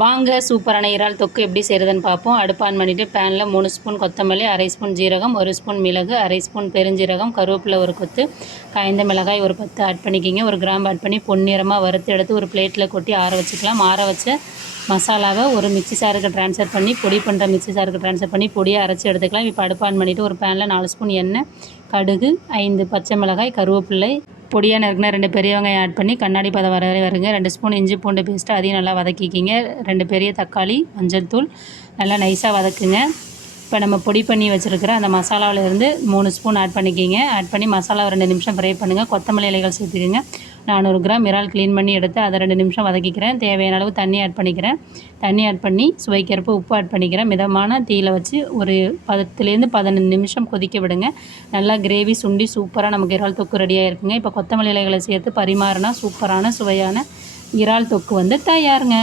வாங்க சூப்பரான இறால் தொக்கு எப்படி செய்கிறதுன்னு பார்ப்போம். அடுப்பு ஆன் பண்ணிவிட்டு பேனில் 3 ஸ்பூன் கொத்தமல்லி, அரை ஸ்பூன் ஜீரகம், 1 ஸ்பூன் மிளகு, அரை ஸ்பூன் பெருஞ்சீரகம், கருவேப்பிலை ஒரு கொத்து, காய்ந்த மிளகாய் ஒரு 10 ஆட் பண்ணிக்கிங்க. ஒரு கிராம்பு ஆட் பண்ணி பொன்னிறமாக வறுத்து எடுத்து ஒரு பிளேட்டில் கொட்டி ஆற வச்சுக்கலாம். ஆற வச்ச மசாலாவை ஒரு மிக்ஸி ஜாருக்கு ட்ரான்ஸ்ஃபர் பண்ணி பொடி பண்ணுற மிக்ஸி ஜாருக்கு ட்ரான்ஸ்ஃபர் பண்ணி பொடியை அரைச்சி எடுத்துக்கலாம். இப்போ அடுப்பு ஆன் பண்ணிவிட்டு ஒரு பேனில் 4 ஸ்பூன் எண்ணெய், கடுகு, 5 பச்சை மிளகாய், கருவேப்பிலை, பொடியாக நறுக்கின 2 பெரிய வெங்காயம் ஆட் பண்ணி கண்ணாடி பதம் வர வரை வருங்க. 2 ஸ்பூன் இஞ்சி பூண்டு பேஸ்ட்டு அதையும் நல்லா வதக்கிக்கிங்க. 2 பெரிய தக்காளி, மஞ்சள் தூள் நல்லா நைஸாக வதக்குங்க. இப்போ நம்ம பொடி பண்ணி வச்சுருக்கிற அந்த மசாலாவிலேருந்து 3 ஸ்பூன் ஆட் பண்ணிக்கிங்க. ஆட் பண்ணி மசாலாவை 2 நிமிஷம் ஃப்ரை பண்ணுங்கள். கொத்தமல்லி இலைகள் சேர்த்துக்குங்க. 400 கிராம் இறால் க்ளீன் பண்ணி எடுத்து அதை 2 நிமிஷம் வதக்கிக்கிறேன். தேவையான அளவு தண்ணி ஆட் பண்ணிக்கிறேன். தண்ணி ஆட் பண்ணி சுவைக்கிறப்ப உப்பு ஆட் பண்ணிக்கிறேன். மிதமான தீயில் வச்சு ஒரு 10லேருந்து 15 நிமிஷம் கொதிக்க விடுங்க. நல்லா கிரேவி சுண்டி சூப்பராக நமக்கு இறால் தொக்கு ரெடியாக இருக்குங்க. இப்போ கொத்தமல்லி இலைகளை சேர்த்து பரிமாறினா சூப்பரான சுவையான இறால் தொக்கு வந்து தயாருங்க.